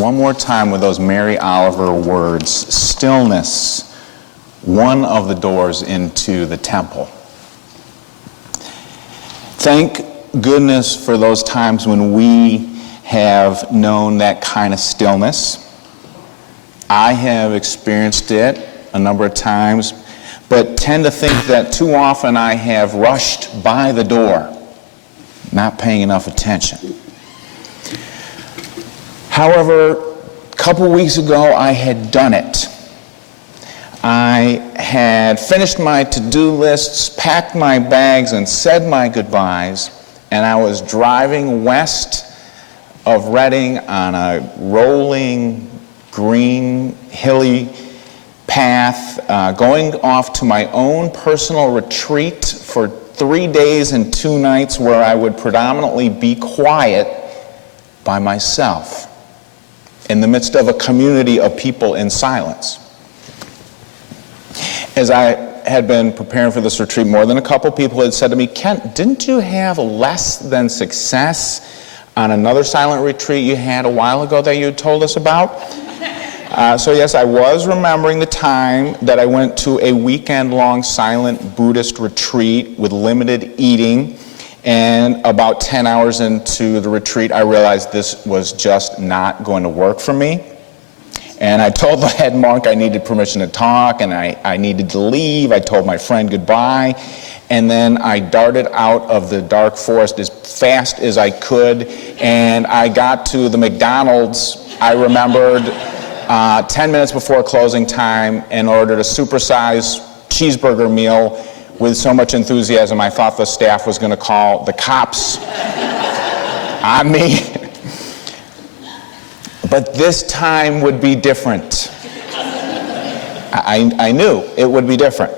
one more time with those Mary Oliver words, stillness, one of the doors into the temple. Thank goodness for those times when we have known that kind of stillness. I have experienced it a number of times, but tend to think that too often I have rushed by the door, not paying enough attention. However, a couple weeks ago I had done it. I had finished my to-do lists, packed my bags, and said my goodbyes, and I was driving west of Reading on a rolling, green, hilly path, going off to my own personal retreat for 3 days and 2 nights where I would predominantly be quiet by myself in the midst of a community of people in silence. As I had been preparing for this retreat, more than a couple people had said to me, "Kent, didn't you have less than success on another silent retreat you had a while ago that you told us about?" So yes, I was remembering the time that I went to a weekend-long silent Buddhist retreat with limited eating, and about 10 hours into the retreat, I realized this was just not going to work for me. And I told the head monk I needed permission to talk, and I needed to leave. I told my friend goodbye, and then I darted out of the dark forest as fast as I could, and I got to the McDonald's, I remembered, 10 minutes before closing time and ordered a supersized cheeseburger meal with so much enthusiasm I thought the staff was going to call the cops on me. But this time would be different. I knew it would be different.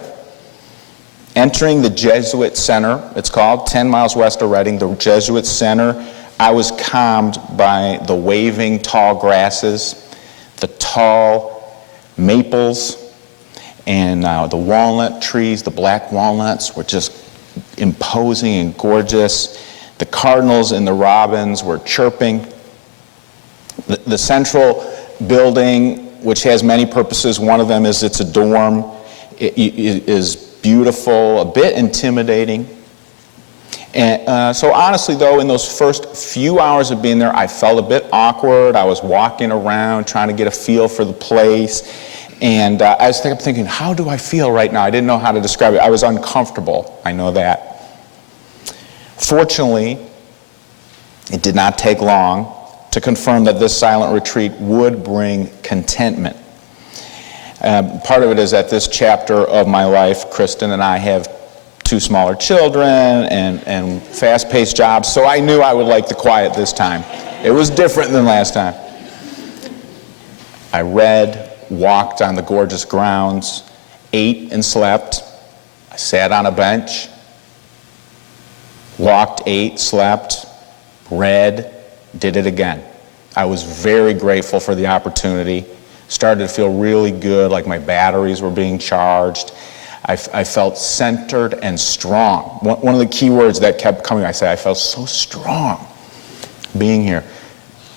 Entering the Jesuit Center, it's called, 10 miles west of Reading, the Jesuit Center, I was calmed by the waving tall grasses, the tall maples, and the walnut trees, the black walnuts were just imposing and gorgeous. The cardinals and the robins were chirping. The central building, which has many purposes, one of them is it's a dorm, it is beautiful, a bit intimidating. And so honestly, though, in those first few hours of being there, I felt a bit awkward. I was walking around trying to get a feel for the place. And I was thinking, how do I feel right now? I didn't know how to describe it. I was uncomfortable, I know that. Fortunately, it did not take long to confirm that this silent retreat would bring contentment. Part of it is that this chapter of my life, Kristen and I have 2 smaller children and fast-paced jobs, so I knew I would like the quiet this time. It was different than last time. I read, walked on the gorgeous grounds, ate and slept. I sat on a bench, walked, ate, slept, read, did it again. I was very grateful for the opportunity. Started to feel really good, like my batteries were being charged. I felt centered and strong. One of the key words that kept coming, I said, I felt so strong being here.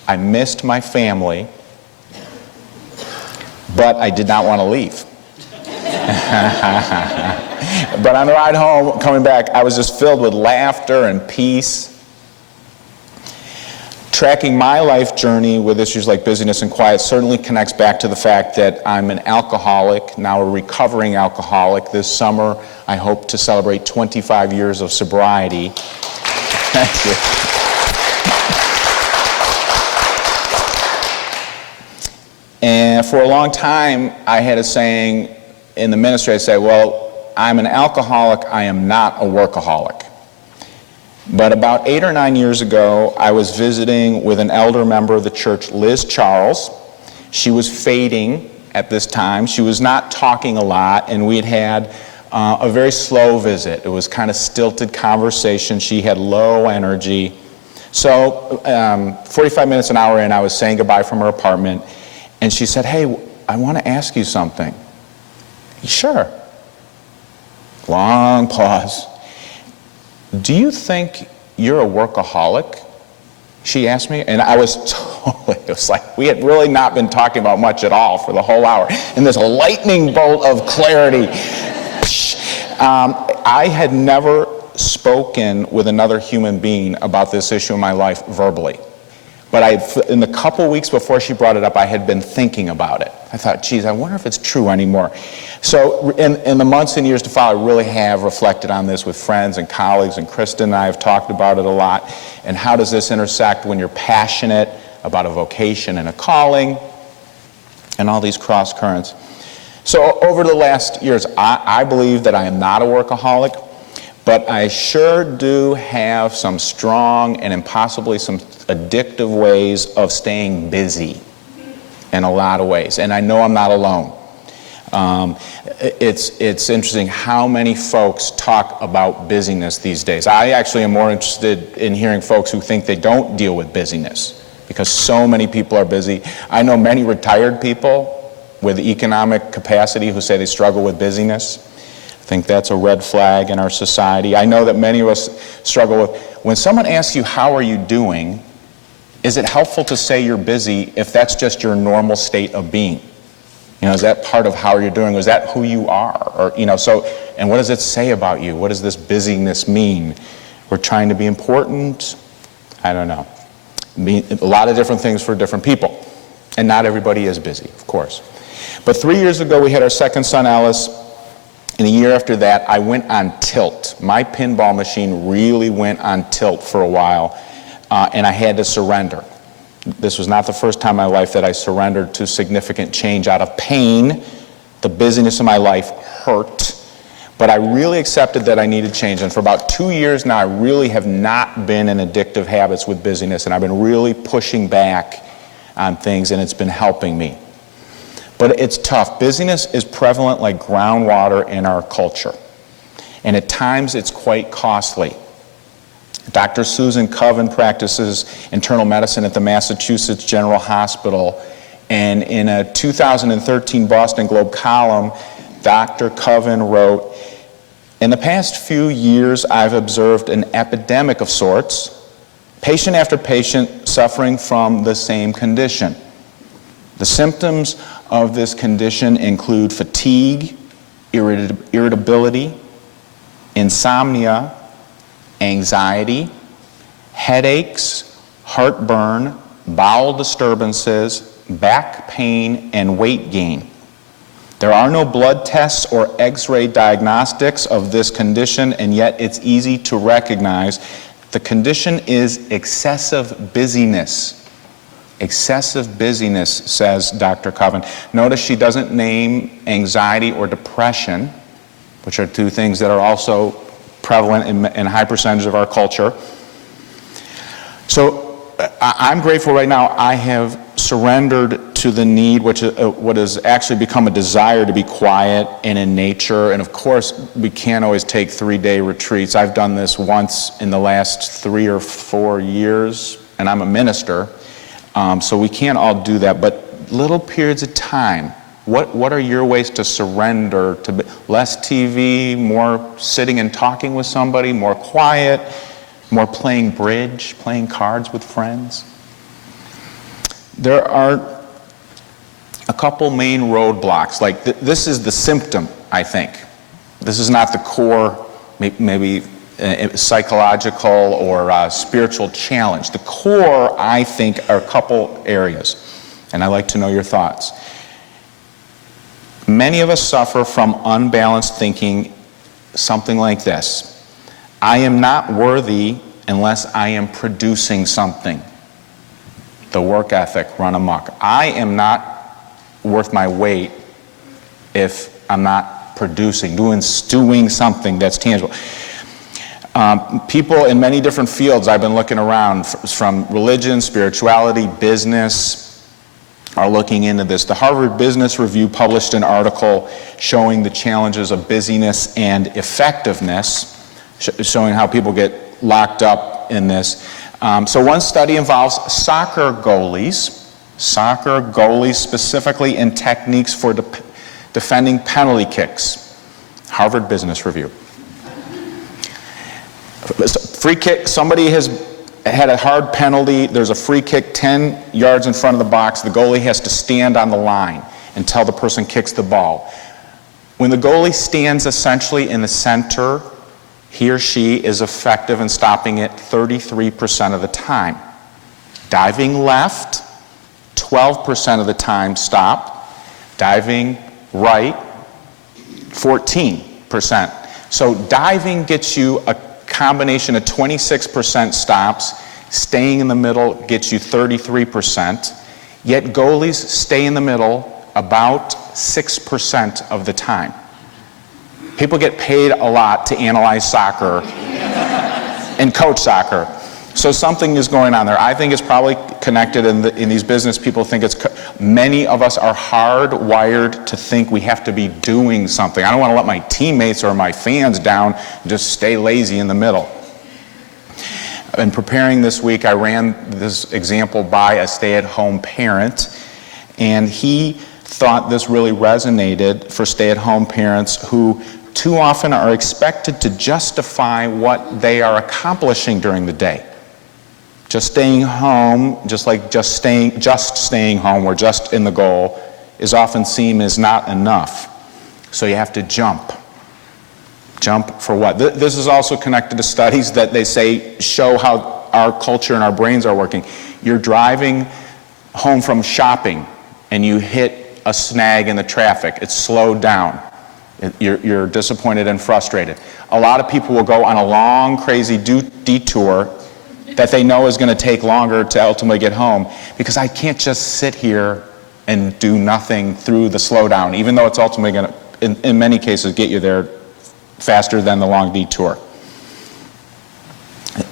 I missed my family, but I did not want to leave. But on the ride home, coming back, I was just filled with laughter and peace. Tracking my life journey with issues like busyness and quiet certainly connects back to the fact that I'm an alcoholic, now a recovering alcoholic. This summer, I hope to celebrate 25 years of sobriety. Thank you. And for a long time, I had a saying in the ministry, I say, well, I'm an alcoholic, I am not a workaholic. But about 8 or 9 years ago, I was visiting with an elder member of the church, Liz Charles. She was fading at this time. She was not talking a lot, and we had a very slow visit. It was kind of stilted conversation. She had low energy. So 45 minutes, an hour in, I was saying goodbye from her apartment, and she said, hey, I want to ask you something. Sure. Long pause. Do you think you're a workaholic? She asked me, and I was It was like we had really not been talking about much at all for the whole hour. And this lightning bolt of clarity. I had never spoken with another human being about this issue in my life verbally. But in the couple weeks before she brought it up, I had been thinking about it. I thought, geez, I wonder if it's true anymore. So in the months and years to follow, I really have reflected on this with friends and colleagues, and Kristen and I have talked about it a lot. And how does this intersect when you're passionate about a vocation and a calling, and all these cross currents. So over the last years, I believe that I am not a workaholic, but I sure do have some strong and impossibly some addictive ways of staying busy in a lot of ways. And I know I'm not alone. It's interesting how many folks talk about busyness these days. I actually am more interested in hearing folks who think they don't deal with busyness, because so many people are busy. I know many retired people with economic capacity who say they struggle with busyness. I think that's a red flag in our society. I know that many of us struggle with, when someone asks you, how are you doing, is it helpful to say you're busy if that's just your normal state of being? You know, is that part of how you're doing? Is that who you are? Or, you know, so, and what does it say about you? What does this busyness mean? We're trying to be important? I don't know. A lot of different things for different people. And not everybody is busy, of course. But 3 years ago, we had our second son, Alice. And a year after that, I went on tilt. My pinball machine really went on tilt for a while, and I had to surrender. This was not the first time in my life that I surrendered to significant change out of pain. The busyness of my life hurt, but I really accepted that I needed change. And for about 2 years now, I really have not been in addictive habits with busyness, and I've been really pushing back on things, and it's been helping me. But it's tough. Busyness is prevalent like groundwater in our culture, and at times it's quite costly. Dr. Susan Coven practices internal medicine at the Massachusetts General Hospital, and in a 2013 Boston Globe column, Dr. Coven wrote, "In the past few years, I've observed an epidemic of sorts, patient after patient suffering from the same condition. The symptoms of this condition include fatigue, irritability, insomnia, anxiety, headaches, heartburn, bowel disturbances, back pain, and weight gain. There are no blood tests or X-ray diagnostics of this condition, and yet it's easy to recognize. The condition is excessive busyness." Excessive busyness, says Dr. Coven. Notice she doesn't name anxiety or depression, which are two things that are also prevalent in a high percentage of our culture. So I'm grateful right now I have surrendered to the need, which what has actually become a desire to be quiet and in nature. And of course, we can't always take 3-day retreats. I've done this once in the last 3 or 4 years, and I'm a minister. So we can't all do that, but little periods of time. What are your ways to surrender to less TV, more sitting and talking with somebody, more quiet, more playing bridge, playing cards with friends? There are a couple main roadblocks. Like this is the symptom, I think. This is not the core, maybe psychological or spiritual challenge. The core, I think, are a couple areas, and I'd like to know your thoughts. Many of us suffer from unbalanced thinking, something like this: I am not worthy unless I am producing something. The work ethic run amok. I am not worth my weight if I'm not producing, doing something that's tangible. People in many different fields, I've been looking around, from religion, spirituality, business, are looking into this. The Harvard Business Review published an article showing the challenges of busyness and effectiveness, showing how people get locked up in this. So one study involves soccer goalies specifically in techniques for defending penalty kicks. Harvard Business Review. Free kick, somebody has had a hard penalty. There's a free kick 10 yards in front of the box. The goalie has to stand on the line until the person kicks the ball. When the goalie stands essentially in the center, he or she is effective in stopping it 33% of the time. Diving left, 12% of the time stop. Diving right, 14%. So diving gets you a combination of 26% stops. Staying in the middle gets you 33%. Yet goalies stay in the middle about 6% of the time. People get paid a lot to analyze soccer and coach soccer. So something is going on there. I think it's probably connected in these business people think it's, many of us are hardwired to think we have to be doing something. I don't want to let my teammates or my fans down and just stay lazy in the middle. In preparing this week, I ran this example by a stay-at-home parent, and he thought this really resonated for stay-at-home parents who too often are expected to justify what they are accomplishing during the day. Just staying home, just staying home or just in the goal is often seen as not enough. So you have to jump. Jump for what? This is also connected to studies that they say show how our culture and our brains are working. You're driving home from shopping and you hit a snag in the traffic. It's slowed down. You're disappointed and frustrated. A lot of people will go on a long, crazy detour that they know is going to take longer to ultimately get home, because I can't just sit here and do nothing through the slowdown, even though it's ultimately going to, in many cases, get you there faster than the long detour.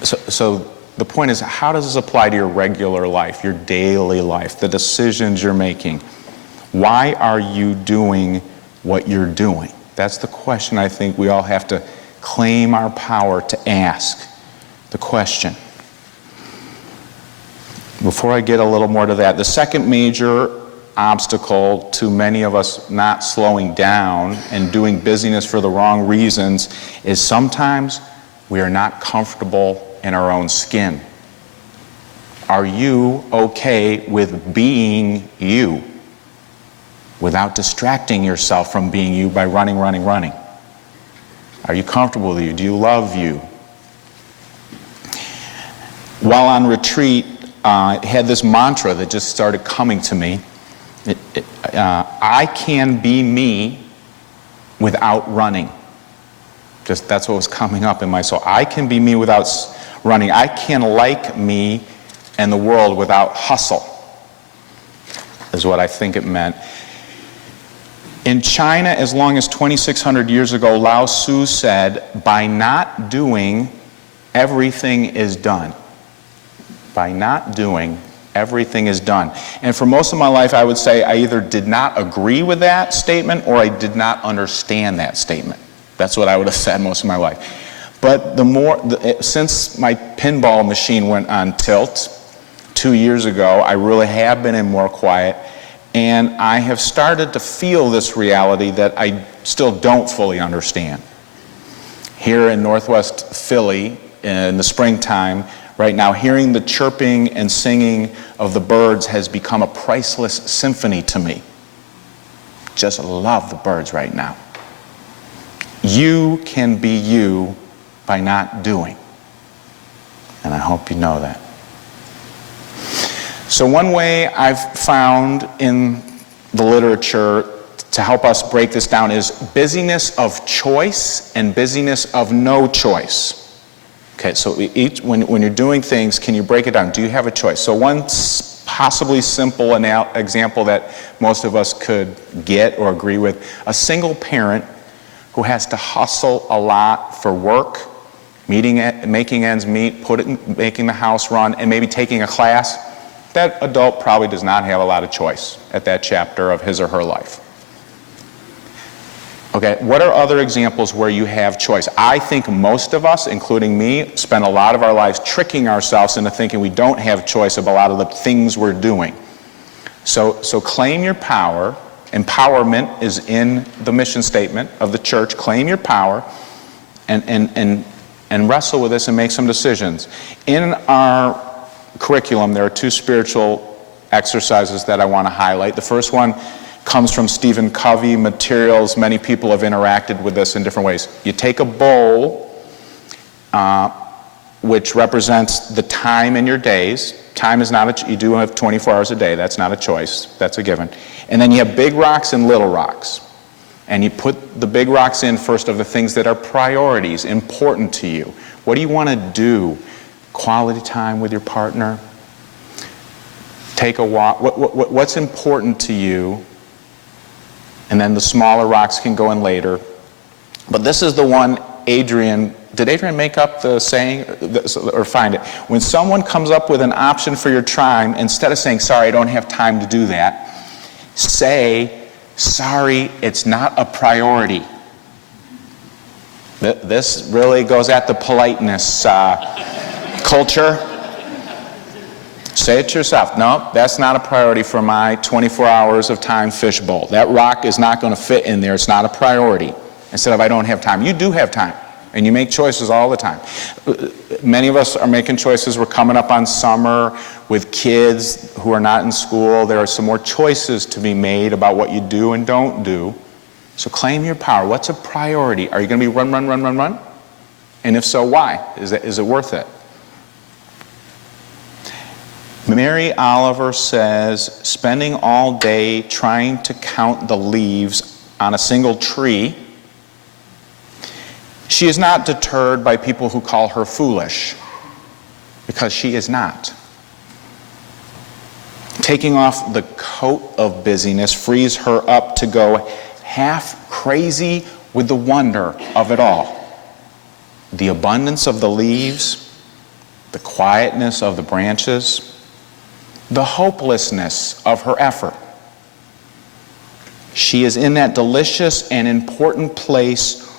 So the point is, how does this apply to your regular life, your daily life, the decisions you're making? Why are you doing what you're doing? That's the question I think we all have to claim our power to ask. The question. Before I get a little more to that, the second major obstacle to many of us not slowing down and doing busyness for the wrong reasons is sometimes we are not comfortable in our own skin. Are you okay with being you without distracting yourself from being you by running? Are you comfortable with you? Do you love you? While on retreat, I had this mantra that just started coming to me. I can be me without running. Just that's what was coming up in my soul. I can be me without running. I can like me and the world without hustle, is what I think it meant. In China, as long as 2,600 years ago, Lao Tzu said, by not doing, everything is done. By not doing, everything is done. And for most of my life, I would say I either did not agree with that statement or I did not understand that statement. That's what I would have said most of my life. But since my pinball machine went on tilt 2 years ago, I really have been in more quiet, and I have started to feel this reality that I still don't fully understand. Here in Northwest Philly, in the springtime, right now, hearing the chirping and singing of the birds has become a priceless symphony to me. Just love the birds right now. You can be you by not doing. And I hope you know that. So one way I've found in the literature to help us break this down is busyness of choice and busyness of no choice. Okay, so when you're doing things, can you break it down? Do you have a choice? So one possibly simple example that most of us could get or agree with, a single parent who has to hustle a lot for work, making ends meet, making the house run, and maybe taking a class. That adult probably does not have a lot of choice at that chapter of his or her life. Okay, what are other examples where you have choice? I think most of us, including me, spend a lot of our lives tricking ourselves into thinking we don't have choice about a lot of the things we're doing. So claim your power. Empowerment is in the mission statement of the church. Claim your power and and wrestle with this and make some decisions. In our curriculum, there are 2 spiritual exercises that I want to highlight. The first one comes from Stephen Covey materials. Many people have interacted with this in different ways. You take a bowl, which represents the time in your days. Time is not you do have 24 hours a day. That's not a choice. That's a given. And then you have big rocks and little rocks. And you put the big rocks in first of the things that are priorities, important to you. What do you want to do? Quality time with your partner? Take a walk. What's important to you? And then the smaller rocks can go in later. But this is the one Adrian, did Adrian make up the saying or find it? When someone comes up with an option for your time, instead of saying, sorry, I don't have time to do that, say, sorry, it's not a priority. This really goes at the politeness culture. Say it to yourself. No, that's not a priority for my 24 hours of time fishbowl. That rock is not going to fit in there. It's not a priority. Instead of I don't have time. You do have time. And you make choices all the time. Many of us are making choices. We're coming up on summer with kids who are not in school. There are some more choices to be made about what you do and don't do. So claim your power. What's a priority? Are you going to be run? And if so, why? Is it worth it? Mary Oliver says, spending all day trying to count the leaves on a single tree, she is not deterred by people who call her foolish, because she is not. Taking off the coat of busyness frees her up to go half crazy with the wonder of it all. The abundance of the leaves, the quietness of the branches, the hopelessness of her effort. She is in that delicious and important place,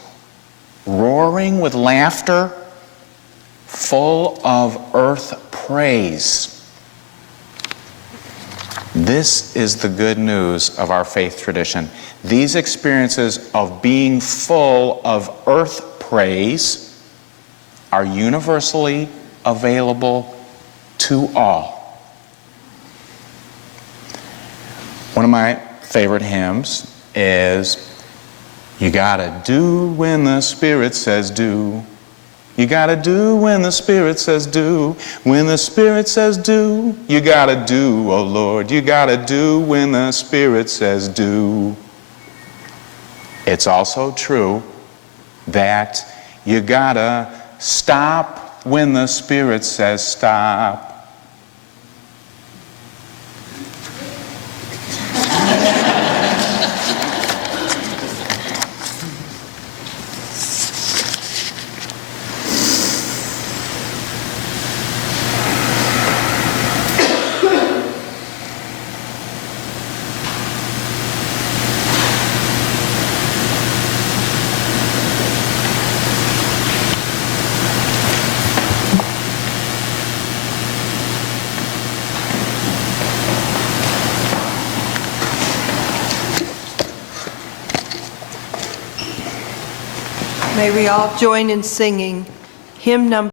roaring with laughter, full of earth praise. This is the good news of our faith tradition. These experiences of being full of earth praise are universally available to all. One of my favorite hymns is, you gotta do when the Spirit says do. You gotta do when the Spirit says do. When the Spirit says do, you gotta do, oh Lord. You gotta do when the Spirit says do. It's also true that you gotta stop when the Spirit says stop. May we all join in singing hymn number